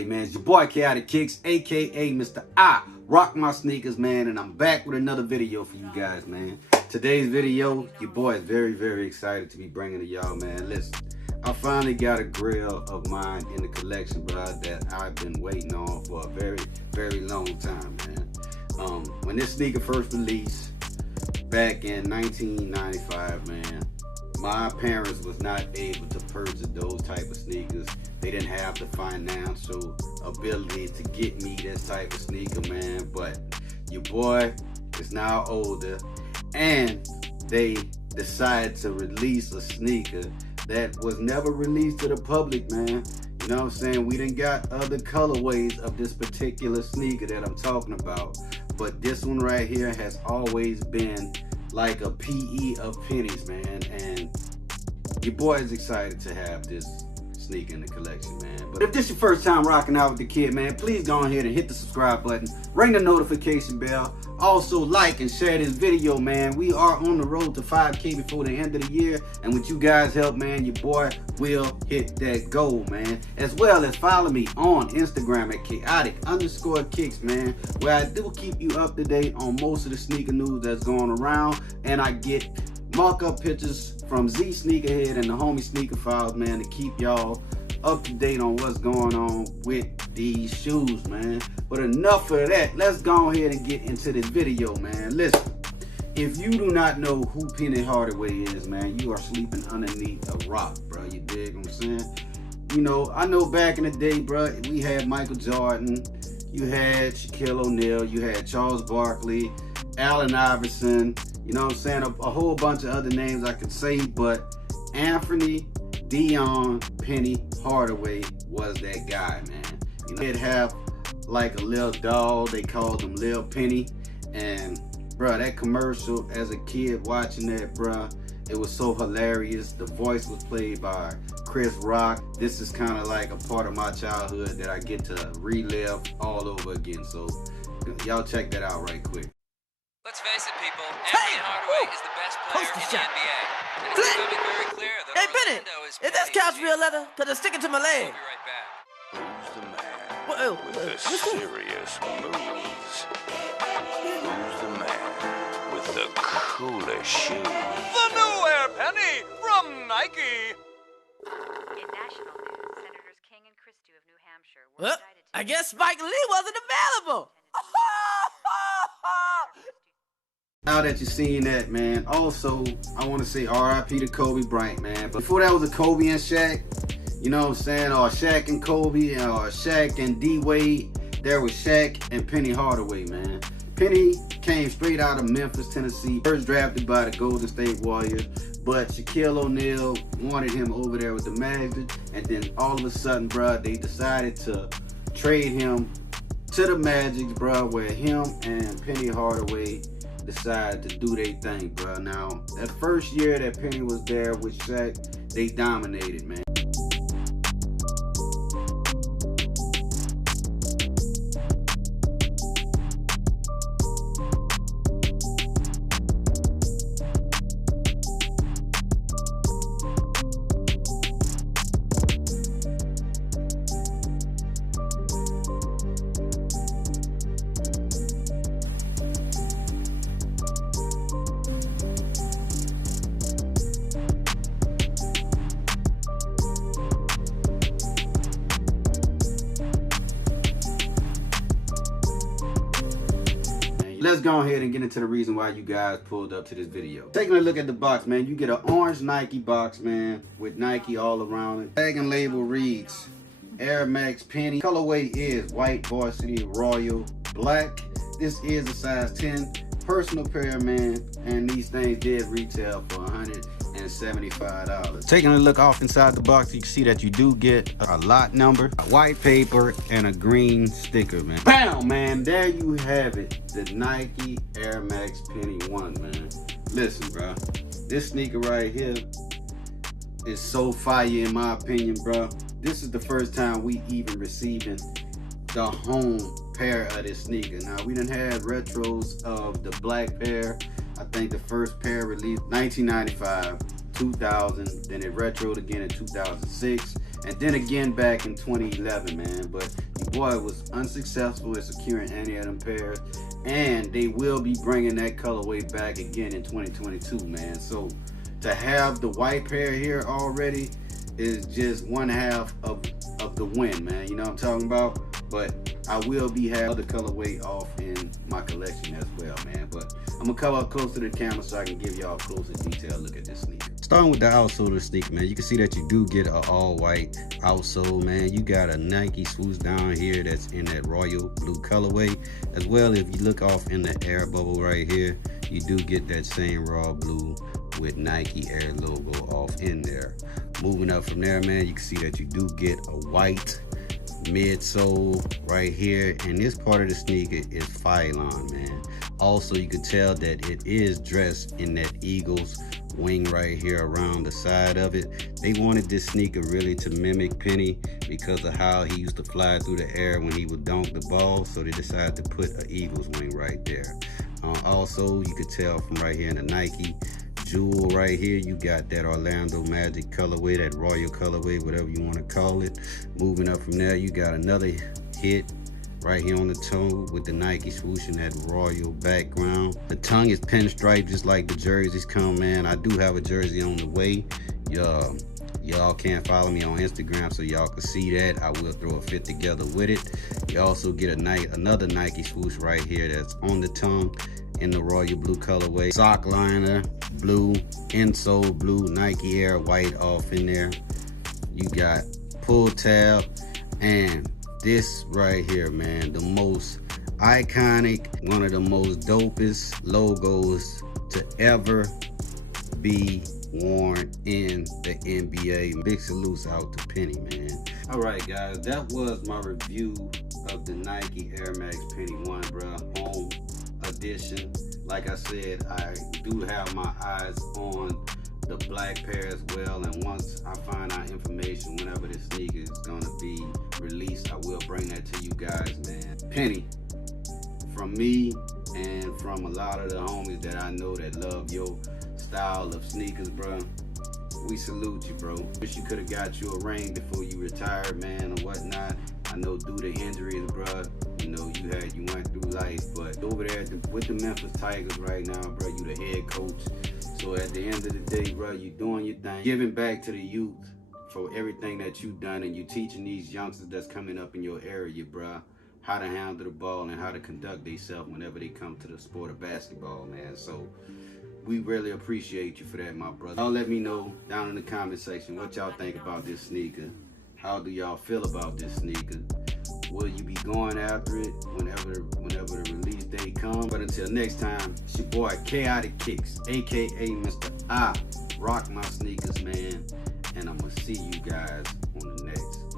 everybody, man. It's your boy Chaotic Kicks, aka Mr. I Rock My Sneakers, man, and I'm back with another video for you guys, man. Today's video, your boy is very excited to be bringing to y'all, man. Listen, I finally got a grail of mine in the collection, bro, that I've been waiting on for a very long time, man. When this sneaker first released back in 1995, man, my parents was not able to purchase those type of sneakers. They didn't have the financial ability to get me this type of sneaker, man. But your boy is now older, and they decided to release a sneaker that was never released to the public, man. You know what I'm saying? We done got other colorways of this particular sneaker that I'm talking about, but this one right here has always been like a PE of pennies, man. And your boy is excited to have this sneaker in the collection, man. But if this is your first time rocking out with the kid, man, please go ahead and hit the subscribe button, ring the notification bell, also like and share this video, man. We are on the road to 5K before the end of the year, and with you guys help, man, your boy will hit that goal, man. As well as follow me on Instagram at chaotic_kicks, man, where I do keep you up to date on most of the sneaker news that's going around, and I get mock-up pictures from Z Sneakerhead and the homie Sneaker Files, man, to keep y'all up to date on what's going on with these shoes, man. But enough of that, let's go ahead and get into this video, man. Listen, if you do not know who Penny Hardaway is, man, you are sleeping underneath a rock, bro. You dig what I'm saying? You know, I know back in the day, bro, we had Michael Jordan, you had Shaquille O'Neal, you had Charles Barkley, Allen Iverson, you know what I'm saying? A whole bunch of other names I could say, but Anthony Dion Penny Hardaway was that guy, man. You know, they'd have like a little dog, they called him Lil Penny, and bruh, that commercial as a kid watching that, bruh, it was so hilarious. The voice was played by Chris Rock. This is kind of like a part of my childhood that I get to relive all over again, so y'all check that out right quick. Let's face it, people, Anthony Hardaway is the best player in the NBA. And it's becoming very clear that hey, Benny, is this couch real leather? Because it's sticking to my leg. We'll be right back. Who's the man with the serious moves? Who's the man with the coolest shoes? The new Air Penny from Nike. In national news, Senators King and Christie of New Hampshire were Well, indicted I guess Spike Lee wasn't available. Now that you've seen that, man, also, I want to say RIP to Kobe Bryant, man. But before that was a Kobe and Shaq, you know what I'm saying? Or Shaq and Kobe, or Shaq and D-Wade. There was Shaq and Penny Hardaway, man. Penny came straight out of Memphis, Tennessee. First drafted by the Golden State Warriors. But Shaquille O'Neal wanted him over there with the Magic. And then all of a sudden, bruh, they decided to trade him to the Magic, bruh, where him and Penny Hardaway decided to do their thing, bro. Now, that first year that Penny was there with Shaq, they dominated, man. Let's go ahead and get into the reason why you guys pulled up to this video. Taking a look at the box, man, you get an orange Nike box, man, with Nike all around it. Tag and label reads Air Max Penny. Colorway is white, varsity, royal, black. This is a size 10 personal pair, man, and these things did retail for $175. Taking a look off inside the box, you can see that you do get a lot number, a white paper, and a green sticker, man. Bam, man, there you have it. The Nike Air Max Penny 1, man. Listen, bro, this sneaker right here is so fire in my opinion, bro. This is the first time we even receiving the home pair of this sneaker. Now, we done had retros of the black pair. I think the first pair released 1995, 2000, then it retroed again in 2006, and then again back in 2011, man. But boy was unsuccessful at securing any of them pairs, and they will be bringing that colorway back again in 2022, man. So to have the white pair here already is just one half of the win, man. You know what I'm talking about? But I will be having other colorway off in my collection as well, man. But I'm gonna come up close to the camera so I can give y'all a closer detailed look at this sneaker. Starting with the outsole of the sneaker, man, you can see that you do get an all white outsole, man. You got a Nike swoosh down here that's in that royal blue colorway. As well, if you look off in the air bubble right here, you do get that same raw blue with Nike Air logo off in there. Moving up from there, man, you can see that you do get a white midsole right here, and this part of the sneaker is Phylon, man. Also, you can tell that it is dressed in that Eagles wing right here around the side of it. They wanted this sneaker really to mimic Penny because of how he used to fly through the air when he would dunk the ball, so they decided to put an Eagles wing right there. Also, you could tell from right here in the Nike jewel right here, you got that Orlando Magic colorway, that royal colorway, whatever you want to call it. Moving up from there, you got another hit right here on the toe with the Nike swoosh in that royal background. The tongue is pinstripe just like the jerseys come, man. I do have a jersey on the way. Y'all can't follow me on Instagram so y'all can see that. I will throw a fit together with it. You also get another Nike swoosh right here that's on the tongue in the royal blue colorway. Sock liner blue, insole blue, Nike Air white off in there. You got pull tab, and this right here, man, the most iconic, one of the most dopest logos to ever be worn in the NBA. Big salutes out to Penny, man. All right, guys, that was my review of the Nike Air Max Penny 1, bruh, home edition. Like I said, I do have my eyes on the black pair as well, and once I find out information whenever this sneaker is gonna be released, I will bring that to you guys, man. Penny, from me and from a lot of the homies that I know that love your style of sneakers, bro, we salute you, bro. Wish you could have got you a ring before you retired, man, or whatnot. I know due to injuries, bro, you know, you went through life, but over there with the Memphis Tigers right now, bro, you the head coach. So at the end of the day, bro, you doing your thing, giving back to the youth for everything that you've done, and you teaching these youngsters that's coming up in your area, bro, how to handle the ball and how to conduct themselves whenever they come to the sport of basketball, man. So we really appreciate you for that, my brother. Y'all let me know down in the comment section what y'all think about this sneaker. How do y'all feel about this sneaker? Will you be going after it whenever the release date comes? But until next time, it's your boy Chaotic Kicks, aka Mr. I Rock My Sneakers, man. And I'm gonna see you guys on the next